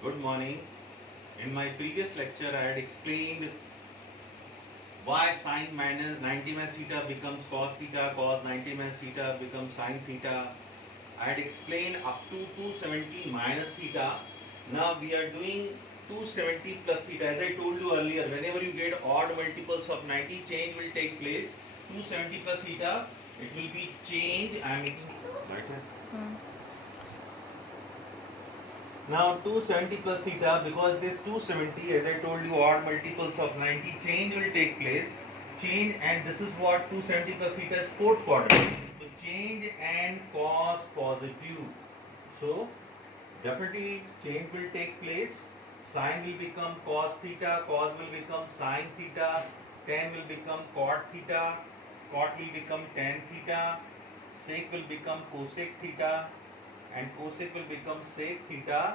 Good morning. In my previous lecture, I had explained why sine minus 90 minus theta becomes cos theta, cos 90 minus theta becomes sine theta. I had explained up to 270 minus theta. Now we are doing 270 plus theta. As I told you earlier, whenever you get odd multiples of 90, change will take place. 270 plus theta, it will be change. I am making right here. Now 270 plus theta, because it is 270, as I told you, odd multiples of 90, change will take place. Change, and this is what 270 plus theta is fourth quadrant. So change and cos positive. So definitely change will take place. Sine will become cos theta, cos will become sine theta, tan will become cot theta, cot will become tan theta, sec will become cosec theta, and cosec will become sec theta,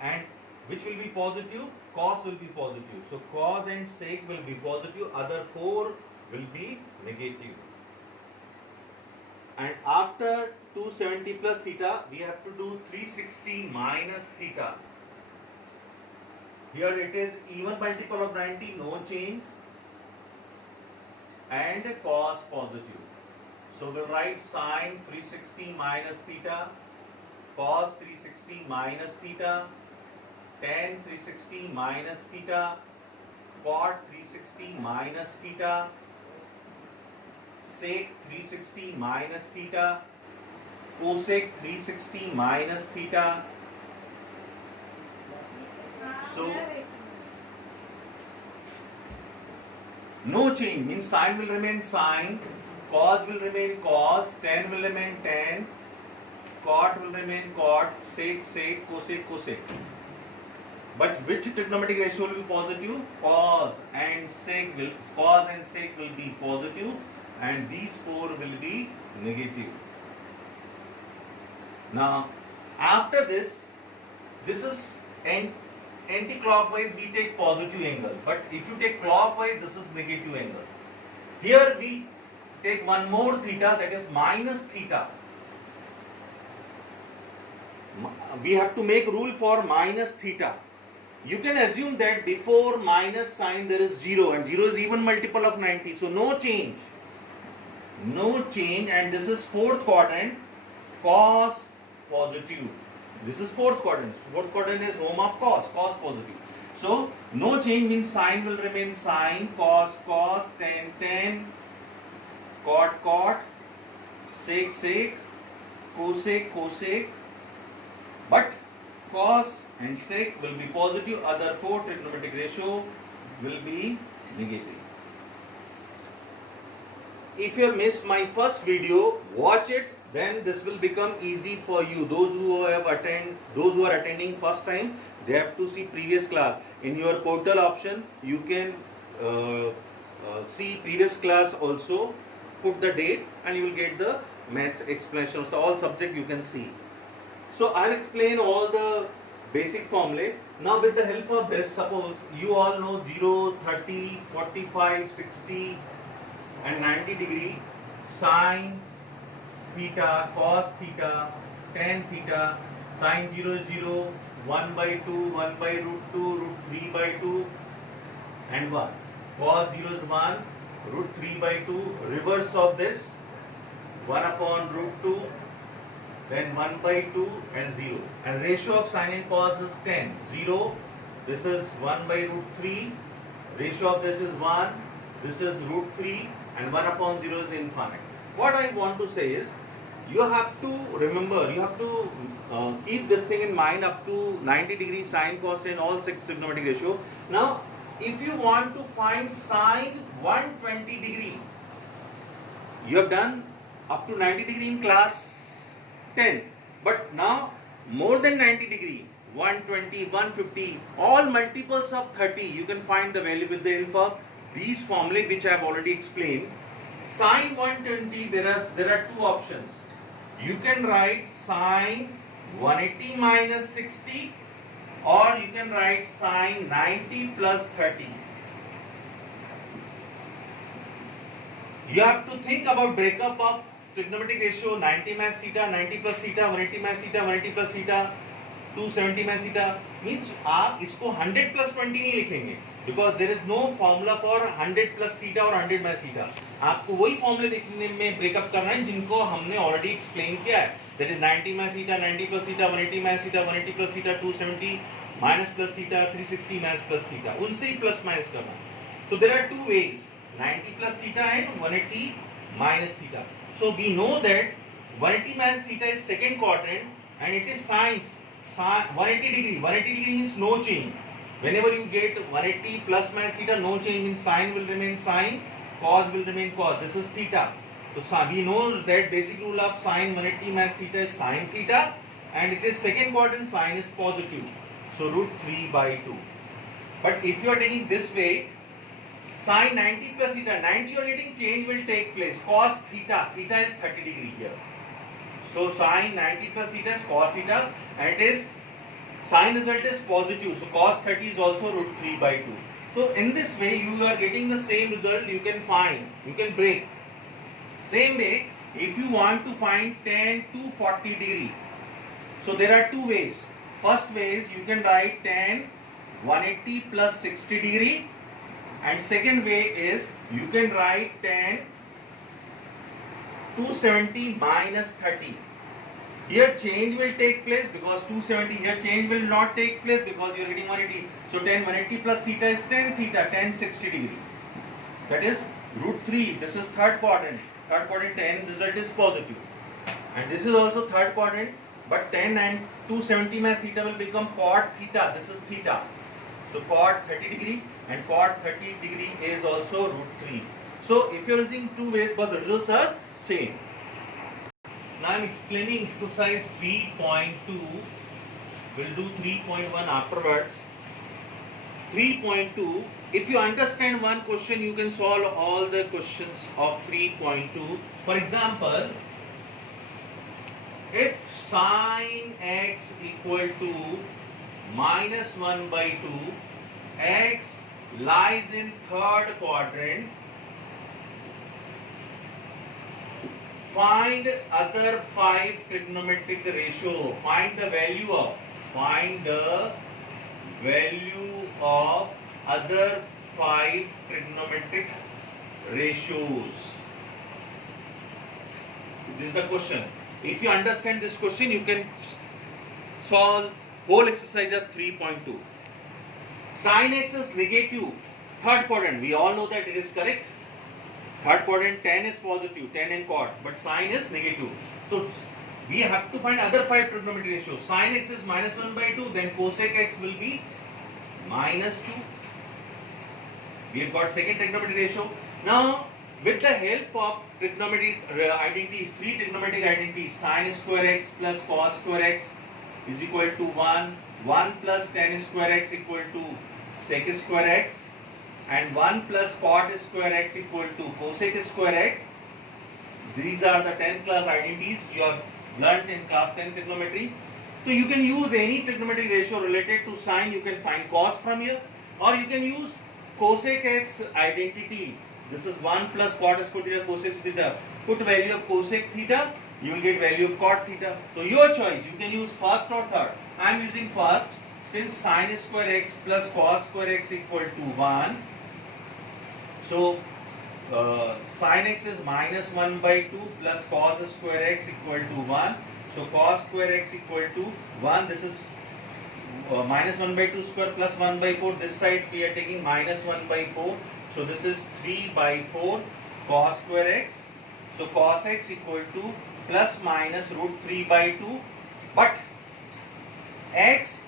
and which will be positive? Cos will be positive. So cos and sec will be positive, other four will be negative. And after 270 plus theta, we have to do 360 minus theta. Here it is even multiple of 90, no change, and cos positive. So we'll write sine 360 minus theta, cos 360 minus theta, tan 360 minus theta, cot 360 minus theta, sec 360 minus theta, cosec 360 minus theta. So no change means sine will remain sine, cos will remain cos, tan will remain tan, cot will remain cot, sec sec, cosec cosec. But which trigonometric ratio will be positive? Cos and sec will be positive, and these four will be negative. Now after this is anti-clockwise, we take positive angle, but if you take clockwise, this is negative angle. Here we take one more theta, that is minus theta. We have to make rule for minus theta. You can assume that before minus sign there is 0, and 0 is even multiple of 90, so no change, and this is fourth quadrant, cos positive. This is fourth quadrant is home of cos positive. So no change means sine will remain sine, cos tan tan, cot sec cosec, but cos and sec will be positive, other four trigonometric ratio will be negative. If you have missed my first video, watch it, then this will become easy for you. Those who are attending first time, they have to see previous class. In your portal option, you can see previous class also, put the date, and you will get the maths explanation. So all subject you can see. So I will explain all the basic formulae. Now with the help of this, suppose you all know 0, 30, 45, 60 and 90 degree, sine theta, cos theta, tan theta, sine 0 is 0, 1 by 2, 1 by root 2, root 3 by 2 and 1. Cos 0 is 1, root 3 by 2, reverse of this, 1 upon root 2, then 1 by 2 and 0. And ratio of sine and cos is 10. 0, this is 1 by root 3, ratio of this is 1, this is root 3, and 1 upon 0 is infinite. What I want to say is, you have to remember, you have to keep this thing in mind up to 90 degrees sine, cos and all six trigonometric ratio. Now, if you want to find sine 120 degree, you have done up to 90 degree in class 10, but now more than 90 degree, 120, 150, all multiples of 30, you can find the value with the help of these formulae which I have already explained. Sine 120, there are two options. You can write sine 180 minus 60, or you can write sine 90 plus 30. You have to think about breakup of trigonometric ratio 90 minus theta, 90 plus theta, 180 minus theta, 180 plus theta. 270 minus theta means आप इसको 100 plus 20 नहीं लिखेंगे because there is no formula for 100 plus theta और 100 minus theta. आपको वही फॉर्मूले देखने में ब्रेकअप करना है जिनको हमने ऑलरेडी एक्सप्लेन किया है. That is 90 minus theta, 90 plus theta, 180 minus theta, 180 plus theta, 270 minus plus theta, 360 minus plus theta. उनसे ही प्लस माइनस करना. So there are two ways, 90 plus theta and 180 minus theta. So we know that 180 minus theta is second quadrant and it is sine 180 degree. 180 degree means no change. Whenever you get 180 plus minus theta, no change means sine will remain sine, cos will remain cos. This is theta. So we know that basic rule of sine 180 minus theta is sine theta and it is second quadrant, sine is positive. So root 3 by 2. But if you are taking this way, sin 90 plus theta, 90 you are getting, change will take place. Cos theta, theta is 30 degree here. So sin 90 plus theta is cos theta and it is, sin result is positive. So cos 30 is also root 3 by 2. So in this way you are getting the same result you can find, you can break. Same way, if you want to find tan to 40 degree. So there are two ways. First way is you can write tan 180 plus 60 degree. And second way is you can write tan 270 minus 30. Here change will take place because 270, here change will not take place because you are getting 180. So tan 180 plus theta is tan theta, tan 60 degree. That is root 3. This is third quadrant. Third quadrant tan result is positive. And this is also third quadrant. But tan and 270 minus theta will become cot theta. This is theta. So cot 30 degree and cot 30 degree is also root 3. So if you are using two ways, but the results are same. Now I am explaining exercise 3.2. We'll do 3.1 afterwards. 3.2. If you understand one question, you can solve all the questions of 3.2. For example, if sin x equal to minus 1 by 2, x lies in third quadrant, find other 5 trigonometric ratio, find the value of other 5 trigonometric ratios. This is the question. If you understand this question, you can solve whole exercise of 3.2. Sin x is negative, third quadrant. We all know that it is correct. Third quadrant tan is positive, tan and cot, but sin is negative. So we have to find other 5 trigonometric ratios. Sin x is minus 1 by 2, then cosec x will be minus 2. We have got second trigonometric ratio. Now with the help of trigonometric identities, 3 trigonometric identities, sin square x plus cos square x is equal to 1, 1 plus tan square x equal to sec square x, and 1 plus cot square x equal to cosec square x. These are the 10th class identities you have learnt in class 10 trigonometry. So you can use any trigonometric ratio related to sine. You can find cos from here, or you can use cosec x identity. This is 1 plus cot square theta cosec theta. Put value of cosec theta, you will get value of cot theta. So your choice, you can use first or third. I am using first, since sin square x plus cos square x equal to 1. So sin x is minus 1 by 2 plus cos square x equal to 1. So cos square x equal to 1. This is minus 1 by 2 square plus 1 by 4. This side we are taking minus 1 by 4. So this is 3 by 4 cos square x. So cos x equal to plus minus root 3 by 2. But x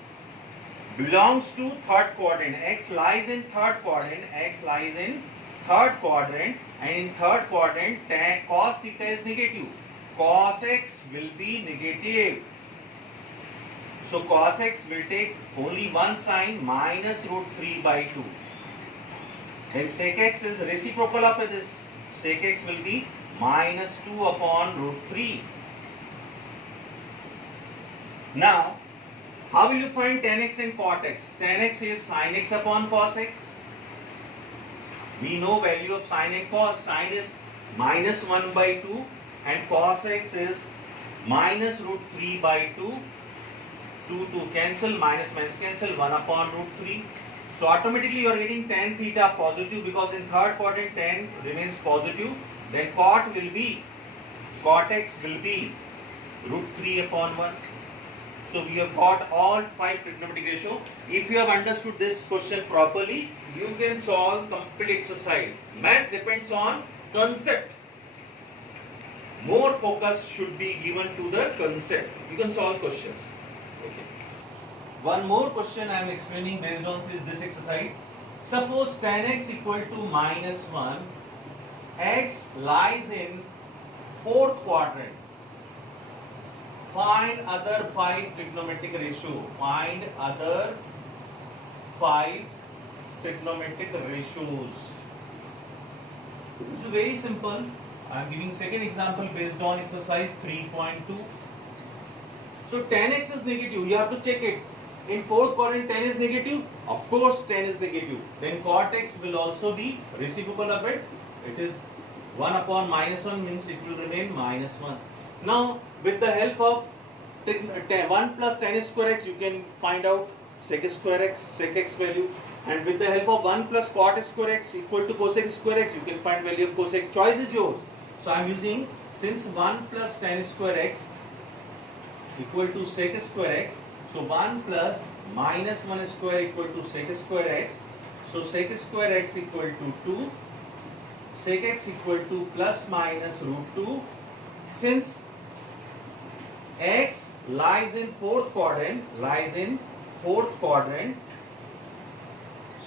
belongs to third quadrant. X lies in third quadrant. X lies in third quadrant, and in third quadrant tan cos theta is negative. Cos x will be negative. So cos x will take only one sign, minus root 3 by 2. Then sec x is reciprocal of this. Sec x will be minus 2 upon root 3. Now, how will you find tan x and cot x? Tan x is sin x upon cos x. We know value of sin and cos. Sin is minus 1 by 2 and cos x is minus root 3 by 2. 2 cancel, minus minus cancel, 1 upon root 3. So automatically you are getting tan theta positive, because in third quadrant tan remains positive. Then cot x will be root 3 upon 1. So we have got all 5 trigonometric ratio. If you have understood this question properly, you can solve complete exercise. Maths depends on concept. More focus should be given to the concept. You can solve questions. Okay. One more question I am explaining based on this exercise. Suppose tan x equal to minus 1. X lies in fourth quadrant. Find other 5 trigonometric ratio. Find other 5 trigonometric ratios. This is very simple. I am giving second example based on exercise 3.2. So tan x is negative. You have to check it. In fourth quadrant tan is negative. Of course tan is negative. Then cot x will also be reciprocal of it. It is 1 upon minus 1, means it will remain minus 1. Now with the help of 1 plus tan square x, you can find out sec square x, sec x value. And with the help of 1 plus cot square x equal to cosec square x, you can find value of cosec. Choice is yours. So I am using, since 1 plus tan square x equal to sec square x, so 1 plus minus 1 square equal to sec square x. So sec square x equal to 2. Sec x equal to plus minus root 2. Since x lies in fourth quadrant,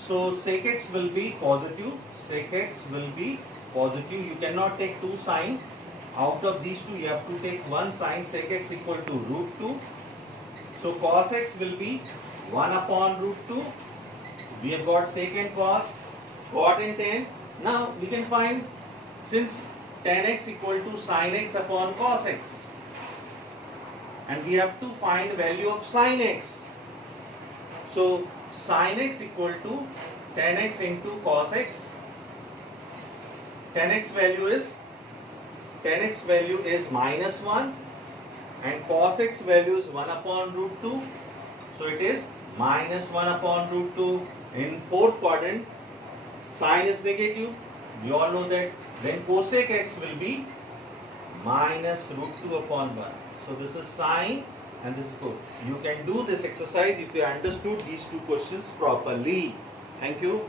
so sec x will be positive. Sec x will be positive. You cannot take two sign. Out of these two, you have to take one sign. Sec x equal to root 2. So cos x will be 1 upon root 2. We have got sec and cos, cot and tan. Now we can find, since tan x equal to sin x upon cos x, and we have to find value of sin x. So sin x equal to tan x into cos x. Tan x value is minus 1, and cos x value is 1 upon root 2. So it is minus 1 upon root 2. In fourth quadrant, sin is negative. We all know that. Then cosec x will be minus root 2 upon 1. So this is sin and this is cos. You can do this exercise if you understood these two questions properly. Thank you.